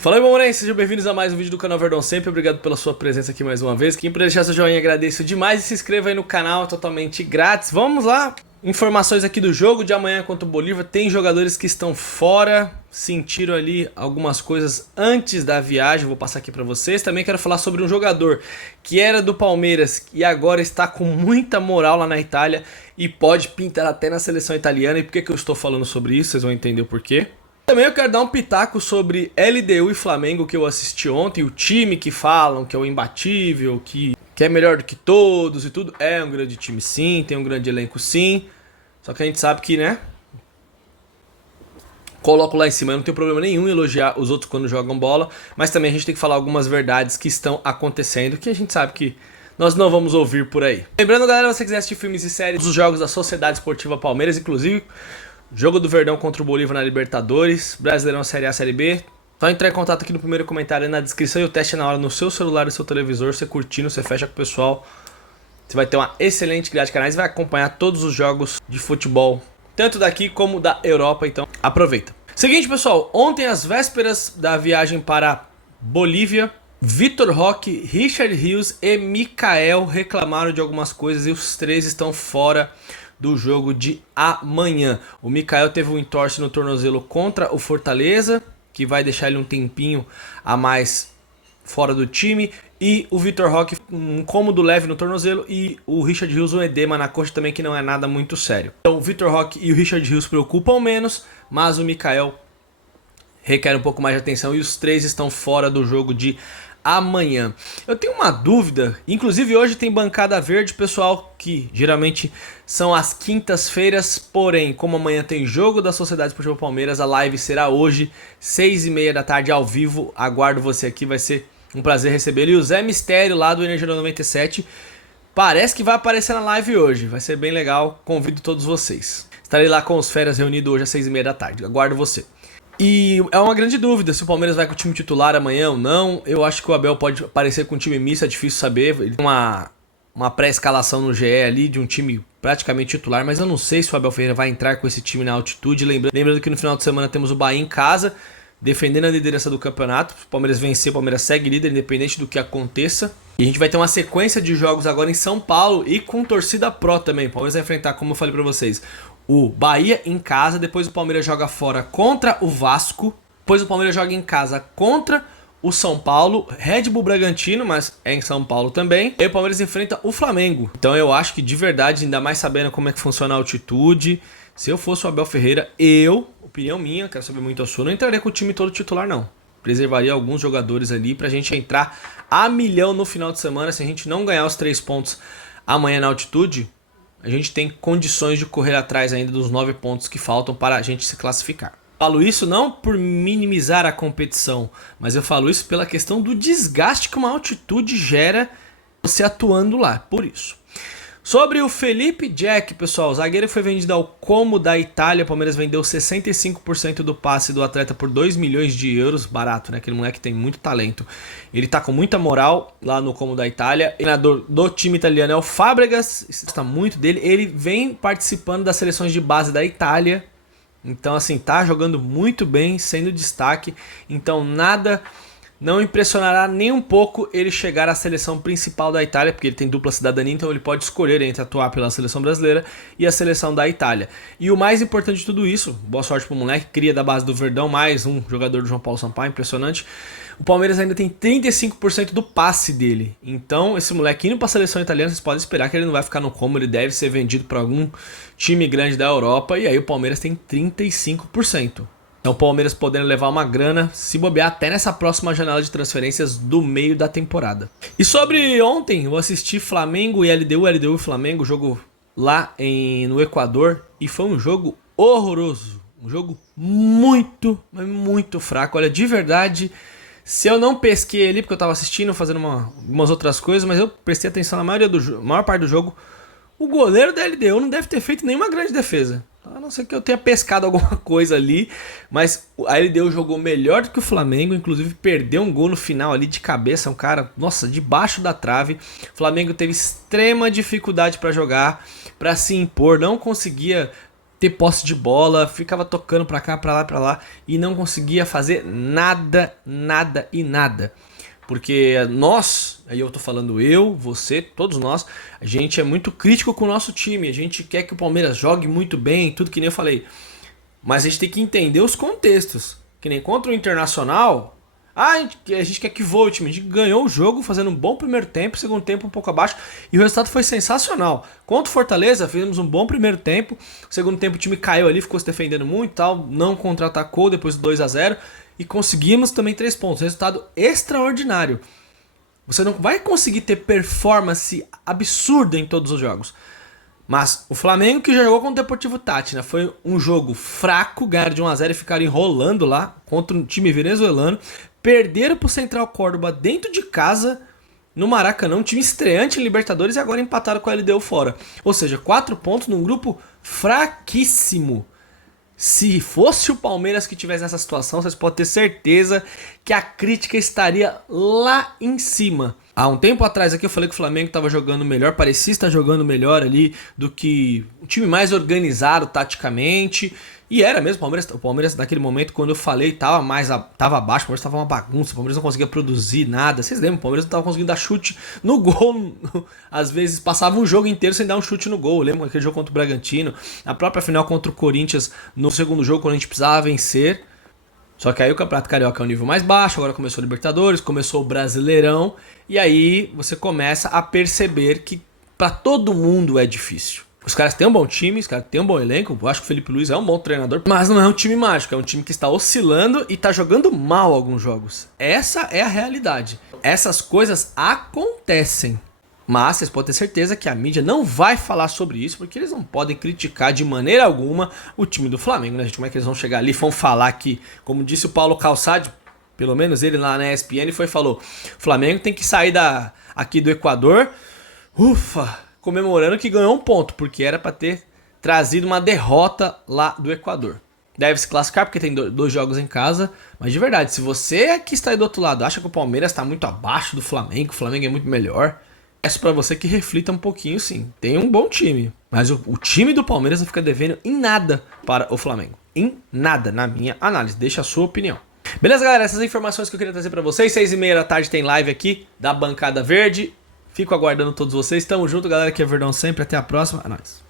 Fala aí, mamorense, sejam bem-vindos a mais um vídeo do canal Verdão Sempre. Obrigado pela sua presença aqui mais uma vez. Quem puder deixar seu joinha, agradeço demais. E se inscreva aí no canal, é totalmente grátis. Vamos lá! Informações aqui do jogo de amanhã contra o Bolívar. Tem jogadores que estão fora, sentiram ali algumas coisas antes da viagem. Vou passar aqui pra vocês. Também quero falar sobre um jogador que era do Palmeiras e agora está com muita moral lá na Itália e pode pintar até na seleção italiana. E por que eu estou falando sobre isso? Vocês vão entender o porquê. Também eu quero dar um pitaco sobre LDU e Flamengo que eu assisti ontem. O time que falam que é o imbatível, que é melhor do que todos e tudo. É um grande time sim, tem um grande elenco sim. Só que a gente sabe que, né? Coloco lá em cima, eu não tenho problema nenhum em elogiar os outros quando jogam bola. Mas também a gente tem que falar algumas verdades que estão acontecendo, que a gente sabe que nós não vamos ouvir por aí. Lembrando, galera, se você quiser assistir filmes e séries dos jogos da Sociedade Esportiva Palmeiras, inclusive jogo do Verdão contra o Bolívar na Libertadores, Brasileirão Série A, Série B. Só entrar em contato aqui no primeiro comentário na descrição e o teste é na hora no seu celular e seu televisor. Você curtindo, você fecha com o pessoal. Você vai ter uma excelente grade de canais e vai acompanhar todos os jogos de futebol, tanto daqui como da Europa, então aproveita. Seguinte, pessoal, ontem às vésperas da viagem para Bolívia, Vitor Roque, Richard Rios e Mikael reclamaram de algumas coisas e os três estão fora do jogo de amanhã. O Mikael teve um entorse no tornozelo contra o Fortaleza, que vai deixar ele um tempinho a mais fora do time. E o Vitor Roque um incômodo leve no tornozelo e o Richard Rios um edema na coxa também, que não é nada muito sério. Então o Vitor Roque e o Richard Rios preocupam menos, mas o Mikael requer um pouco mais de atenção e os três estão fora do jogo de amanhã. Eu tenho uma dúvida, inclusive hoje tem bancada verde, pessoal, que geralmente são às quintas-feiras, porém, como amanhã tem jogo da Sociedade Esportiva Palmeiras, a live será hoje, 6h30 da tarde, ao vivo. Aguardo você aqui, vai ser um prazer receber ele. E o Zé Mistério, lá do Energia 97, parece que vai aparecer na live hoje, vai ser bem legal, convido todos vocês. Estarei lá com os férias reunidos hoje às 6h30 da tarde, aguardo você. E é uma grande dúvida se o Palmeiras vai com o time titular amanhã ou não. Eu acho que o Abel pode aparecer com um time misto, é difícil saber. Ele tem uma pré-escalação no GE ali de um time praticamente titular, mas eu não sei se o Abel Ferreira vai entrar com esse time na altitude. Lembrando que no final de semana temos o Bahia em casa, defendendo a liderança do campeonato. Se o Palmeiras vencer, o Palmeiras segue líder, independente do que aconteça. E a gente vai ter uma sequência de jogos agora em São Paulo e com torcida pró também. O Palmeiras vai enfrentar, como eu falei pra vocês, o Bahia em casa, depois o Palmeiras joga fora contra o Vasco, depois o Palmeiras joga em casa contra o São Paulo, Red Bull Bragantino, mas é em São Paulo também, e o Palmeiras enfrenta o Flamengo. Então eu acho que de verdade, ainda mais sabendo como é que funciona a altitude, se eu fosse o Abel Ferreira, opinião minha, quero saber muito a sua, não entraria com o time todo titular não. Preservaria alguns jogadores ali pra gente entrar a milhão no final de semana. Se a gente não ganhar os 3 pontos amanhã na altitude, a gente tem condições de correr atrás ainda dos 9 pontos que faltam para a gente se classificar. Falo isso não por minimizar a competição, mas eu falo isso pela questão do desgaste que uma altitude gera você atuando lá, por isso. Sobre o Felipe Jack, pessoal, o zagueiro foi vendido ao Como da Itália. O Palmeiras vendeu 65% do passe do atleta por 2 milhões de euros, barato, né? Aquele moleque tem muito talento. Ele tá com muita moral lá no Como da Itália. O treinador do time italiano é o Fábregas, está muito dele. Ele vem participando das seleções de base da Itália. Então, assim, tá jogando muito bem, sendo destaque. Então, nada não impressionará nem um pouco ele chegar à seleção principal da Itália, porque ele tem dupla cidadania, então ele pode escolher entre atuar pela seleção brasileira e a seleção da Itália. E o mais importante de tudo isso, boa sorte pro moleque, cria da base do Verdão, mais um jogador do João Paulo Sampaio, impressionante. O Palmeiras ainda tem 35% do passe dele. Então, esse moleque indo pra seleção italiana, vocês podem esperar que ele não vai ficar no Como, ele deve ser vendido para algum time grande da Europa, e aí o Palmeiras tem 35%. Então o Palmeiras podendo levar uma grana, se bobear até nessa próxima janela de transferências do meio da temporada. E sobre ontem, eu assisti Flamengo e LDU e Flamengo, jogo lá no Equador, e foi um jogo horroroso. Um jogo muito, mas muito fraco. Olha, de verdade, se eu não pesquei ali, porque eu tava assistindo, fazendo algumas outras coisas, mas eu prestei atenção na maior parte do jogo, o goleiro da LDU não deve ter feito nenhuma grande defesa. A não ser que eu tenha pescado alguma coisa ali, mas a LDU jogou melhor do que o Flamengo, inclusive perdeu um gol no final ali de cabeça, um cara, nossa, debaixo da trave. O Flamengo teve extrema dificuldade para jogar, para se impor, não conseguia ter posse de bola, ficava tocando pra cá, pra lá e não conseguia fazer nada, nada e nada. Porque nós, aí eu tô falando eu, você, todos nós, a gente é muito crítico com o nosso time, a gente quer que o Palmeiras jogue muito bem, tudo que nem eu falei. Mas a gente tem que entender os contextos. Que nem contra o Internacional, a gente quer que voe o time. A gente ganhou o jogo fazendo um bom primeiro tempo, segundo tempo um pouco abaixo, e o resultado foi sensacional. Contra o Fortaleza, fizemos um bom primeiro tempo, segundo tempo o time caiu ali, ficou se defendendo muito e tal, não contra-atacou depois do 2-0 e conseguimos também 3 pontos. Resultado extraordinário. Você não vai conseguir ter performance absurda em todos os jogos. Mas o Flamengo, que já jogou contra o Deportivo Táchira, foi um jogo fraco, ganharam de 1-0 e ficaram enrolando lá contra um time venezuelano. Perderam pro Central Córdoba dentro de casa, no Maracanã, um time estreante em Libertadores, e agora empataram com a LDU fora. Ou seja, 4 pontos num grupo fraquíssimo. Se fosse o Palmeiras que tivesse nessa situação, vocês podem ter certeza que a crítica estaria lá em cima. Há um tempo atrás aqui eu falei que o Flamengo estava jogando melhor, parecia estar jogando melhor ali do que um time mais organizado taticamente. E era mesmo, o Palmeiras naquele momento, quando eu falei, tava abaixo, o Palmeiras tava uma bagunça, o Palmeiras não conseguia produzir nada. Vocês lembram, o Palmeiras não tava conseguindo dar chute no gol. Às vezes passava um jogo inteiro sem dar um chute no gol. Eu lembro aquele jogo contra o Bragantino, a própria final contra o Corinthians, no segundo jogo, quando a gente precisava vencer. Só que aí o Campeonato Carioca é um nível mais baixo, agora começou o Libertadores, começou o Brasileirão, e aí você começa a perceber que pra todo mundo é difícil. Os caras têm um bom time, os caras têm um bom elenco, eu acho que o Felipe Luiz é um bom treinador, mas não é um time mágico, é um time que está oscilando e está jogando mal alguns jogos. Essa é a realidade. Essas coisas acontecem. Mas vocês podem ter certeza que a mídia não vai falar sobre isso, porque eles não podem criticar de maneira alguma o time do Flamengo, né, gente? Como é que eles vão chegar ali e vão falar que, como disse o Paulo Calçade, pelo menos ele lá na ESPN falou, o Flamengo tem que sair aqui do Equador, comemorando que ganhou um ponto, porque era para ter trazido uma derrota lá do Equador. Deve se classificar porque tem 2 jogos em casa, mas de verdade, se você que está aí do outro lado acha que o Palmeiras está muito abaixo do Flamengo, o Flamengo é muito melhor, peço para você que reflita um pouquinho, sim. Tem um bom time, mas o time do Palmeiras não fica devendo em nada para o Flamengo. Em nada, na minha análise. Deixa a sua opinião. Beleza, galera? Essas informações que eu queria trazer para vocês. 6h30 da tarde tem live aqui da Bancada Verde. Fico aguardando todos vocês. Tamo junto, galera, que é Verdão sempre. Até a próxima. É nóis.